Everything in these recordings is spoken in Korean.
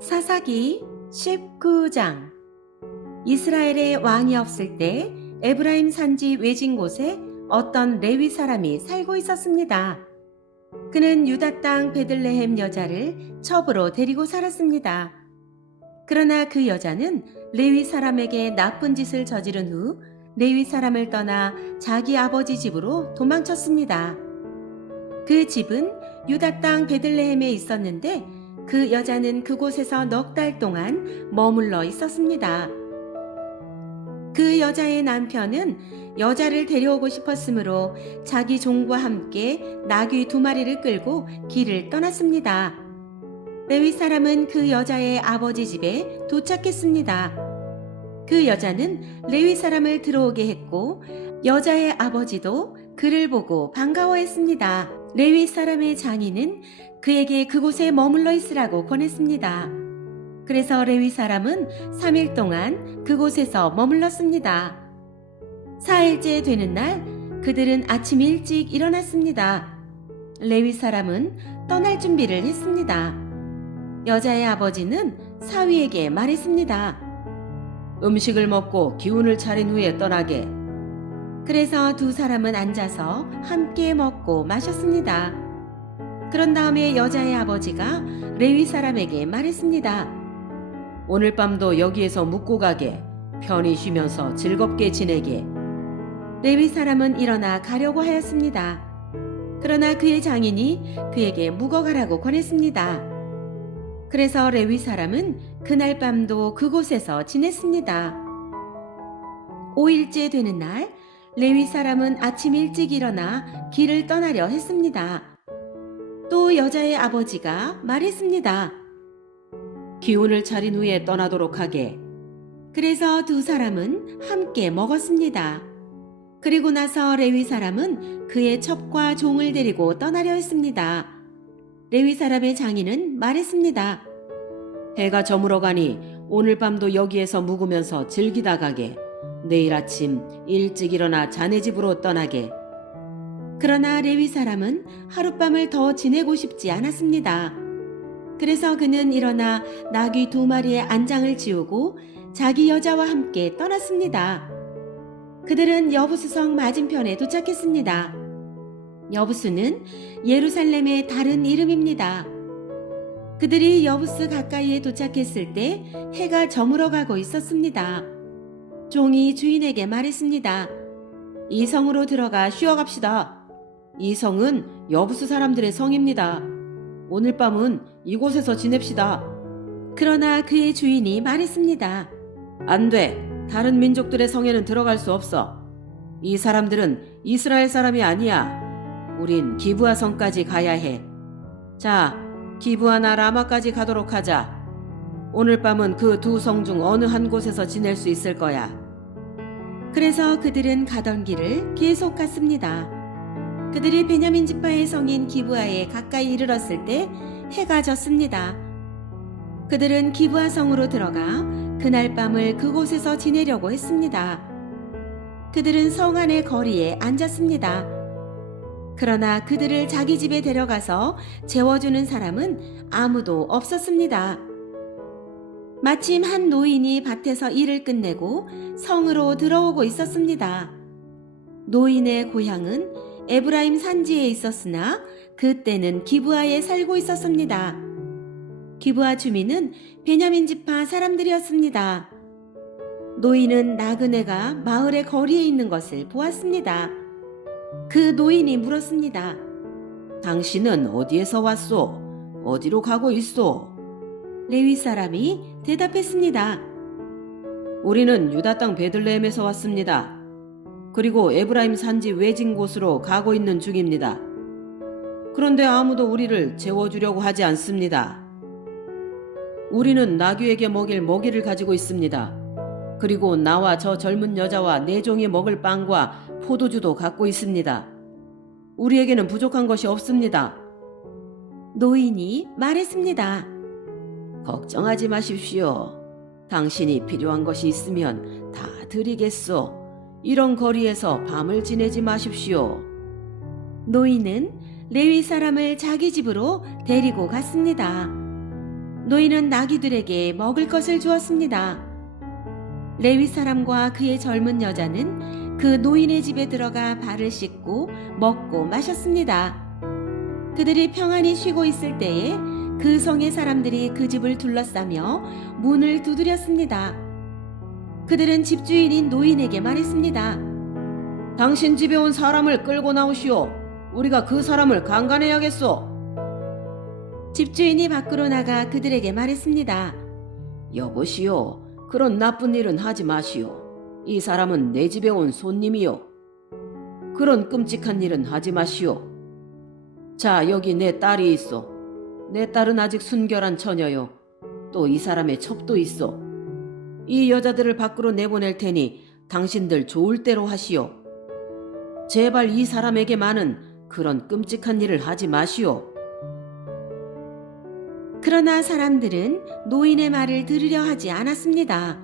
사사기 19장. 이스라엘에 왕이 없을 때 에브라임 산지 외진 곳에 어떤 레위 사람이 살고 있었습니다. 그는 유다 땅 베들레헴 여자를 첩으로 데리고 살았습니다. 그러나 그 여자는 레위 사람에게 나쁜 짓을 저지른 후 레위 사람을 떠나 자기 아버지 집으로 도망쳤습니다. 그 집은 유다 땅 베들레헴에 있었는데 그 여자는 그곳에서 넉 달 동안 머물러 있었습니다. 그 여자의 남편은 여자를 데려오고 싶었으므로 자기 종과 함께 나귀 2마리를 끌고 길을 떠났습니다. 레위 사람은 그 여자의 아버지 집에 도착했습니다. 그 여자는 레위 사람을 들어오게 했고 여자의 아버지도 그를 보고 반가워했습니다. 레위 사람의 장인은 그에게 그곳에 머물러 있으라고 권했습니다. 그래서 레위 사람은 3일 동안 그곳에서 머물렀습니다. 4일째 되는 날 그들은 아침 일찍 일어났습니다. 레위 사람은 떠날 준비를 했습니다. 여자의 아버지는 사위에게 말했습니다. 음식을 먹고 기운을 차린 후에 떠나게. 그래서 두 사람은 앉아서 함께 먹고 마셨습니다. 그런 다음에 여자의 아버지가 레위 사람에게 말했습니다. 오늘 밤도 여기에서 묵고 가게. 편히 쉬면서 즐겁게 지내게. 레위 사람은 일어나 가려고 하였습니다. 그러나 그의 장인이 그에게 묵어가라고 권했습니다. 그래서 레위 사람은 그날 밤도 그곳에서 지냈습니다. 5일째 되는 날 레위 사람은 아침 일찍 일어나 길을 떠나려 했습니다. 또 여자의 아버지가 말했습니다. 기운을 차린 후에 떠나도록 하게. 그래서 두 사람은 함께 먹었습니다. 그리고 나서 레위 사람은 그의 첩과 종을 데리고 떠나려 했습니다. 레위 사람의 장인은 말했습니다. 해가 저물어 가니 오늘 밤도 여기에서 묵으면서 즐기다 가게. 내일 아침 일찍 일어나 자네 집으로 떠나게. 그러나 레위 사람은 하룻밤을 더 지내고 싶지 않았습니다. 그래서 그는 일어나 나귀 2마리의 안장을 지우고 자기 여자와 함께 떠났습니다. 그들은 여부수성 맞은편에 도착했습니다. 여부수는 예루살렘의 다른 이름입니다. 그들이 여부스 가까이에 도착했을 때 해가 저물어 가고 있었습니다. 종이 주인에게 말했습니다. 이 성으로 들어가 쉬어갑시다. 이 성은 여부수 사람들의 성입니다. 오늘 밤은 이곳에서 지냅시다. 그러나 그의 주인이 말했습니다. 안 돼. 다른 민족들의 성에는 들어갈 수 없어. 이 사람들은 이스라엘 사람이 아니야. 우린 기브아 성까지 가야 해. 자, 기브아나 라마까지 가도록 하자. 오늘 밤은 그 2성 중 어느 한 곳에서 지낼 수 있을 거야. 그래서 그들은 가던 길을 계속 갔습니다. 그들이 베냐민 지파의 성인 기브아에 가까이 이르렀을 때 해가 졌습니다. 그들은 기브아 성으로 들어가 그날 밤을 그곳에서 지내려고 했습니다. 그들은 성 안의 거리에 앉았습니다. 그러나 그들을 자기 집에 데려가서 재워주는 사람은 아무도 없었습니다. 마침 한 노인이 밭에서 일을 끝내고 성으로 들어오고 있었습니다. 노인의 고향은 에브라임 산지에 있었으나 그때는 기브아에 살고 있었습니다. 기브아 주민은 베냐민 지파 사람들이었습니다. 노인은 나그네가 마을의 거리에 있는 것을 보았습니다. 그 노인이 물었습니다. 당신은 어디에서 왔소? 어디로 가고 있소? 레위 사람이 대답했습니다. 우리는 유다 땅 베들레헴에서 왔습니다. 그리고 에브라임 산지 외진 곳으로 가고 있는 중입니다. 그런데 아무도 우리를 재워주려고 하지 않습니다. 우리는 나귀에게 먹일 먹이를 가지고 있습니다. 그리고 나와 저 젊은 여자와 내 종이 먹을 빵과 포도주도 갖고 있습니다. 우리에게는 부족한 것이 없습니다. 노인이 말했습니다. 걱정하지 마십시오. 당신이 필요한 것이 있으면 다 드리겠소. 이런 거리에서 밤을 지내지 마십시오. 노인은 레위 사람을 자기 집으로 데리고 갔습니다. 노인은 나귀들에게 먹을 것을 주었습니다. 레위 사람과 그의 젊은 여자는 그 노인의 집에 들어가 발을 씻고 먹고 마셨습니다. 그들이 평안히 쉬고 있을 때에 그 성의 사람들이 그 집을 둘러싸며 문을 두드렸습니다. 그들은 집주인인 노인에게 말했습니다. 당신 집에 온 사람을 끌고 나오시오. 우리가 그 사람을 강간해야겠소. 집주인이 밖으로 나가 그들에게 말했습니다. 여보시오. 그런 나쁜 일은 하지 마시오. 이 사람은 내 집에 온 손님이요. 그런 끔찍한 일은 하지 마시오. 자, 여기 내 딸이 있어. 내 딸은 아직 순결한 처녀요. 또 이 사람의 첩도 있어. 이 여자들을 밖으로 내보낼 테니 당신들 좋을 대로 하시오. 제발 이 사람에게만은 그런 끔찍한 일을 하지 마시오. 그러나 사람들은 노인의 말을 들으려 하지 않았습니다.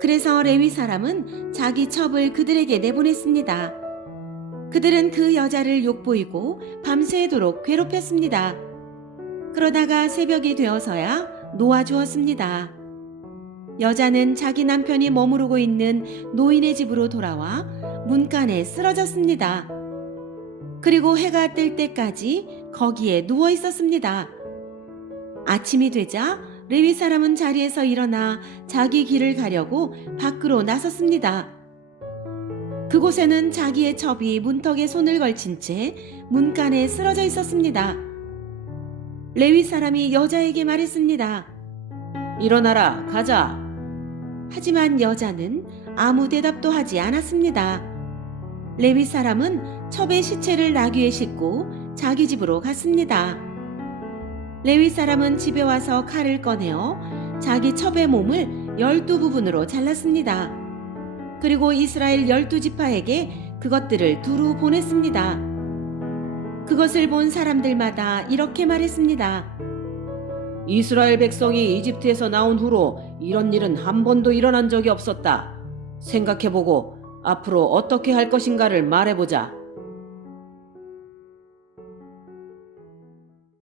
그래서 레위 사람은 자기 첩을 그들에게 내보냈습니다. 그들은 그 여자를 욕보이고 밤새도록 괴롭혔습니다. 그러다가 새벽이 되어서야 놓아주었습니다. 여자는 자기 남편이 머무르고 있는 노인의 집으로 돌아와 문간에 쓰러졌습니다. 그리고 해가 뜰 때까지 거기에 누워 있었습니다. 아침이 되자 레위 사람은 자리에서 일어나 자기 길을 가려고 밖으로 나섰습니다. 그곳에는 자기의 첩이 문턱에 손을 걸친 채 문간에 쓰러져 있었습니다. 레위 사람이 여자에게 말했습니다. 일어나라, 가자. 하지만 여자는 아무 대답도 하지 않았습니다. 레위 사람은 첩의 시체를 나귀에 싣고 자기 집으로 갔습니다. 레위 사람은 집에 와서 칼을 꺼내어 자기 첩의 몸을 12부분으로 잘랐습니다. 그리고 이스라엘 12지파에게 그것들을 두루 보냈습니다. 그것을 본 사람들마다 이렇게 말했습니다. 이스라엘 백성이 이집트에서 나온 후로 이런 일은 한 번도 일어난 적이 없었다. 생각해보고 앞으로 어떻게 할 것인가를 말해보자.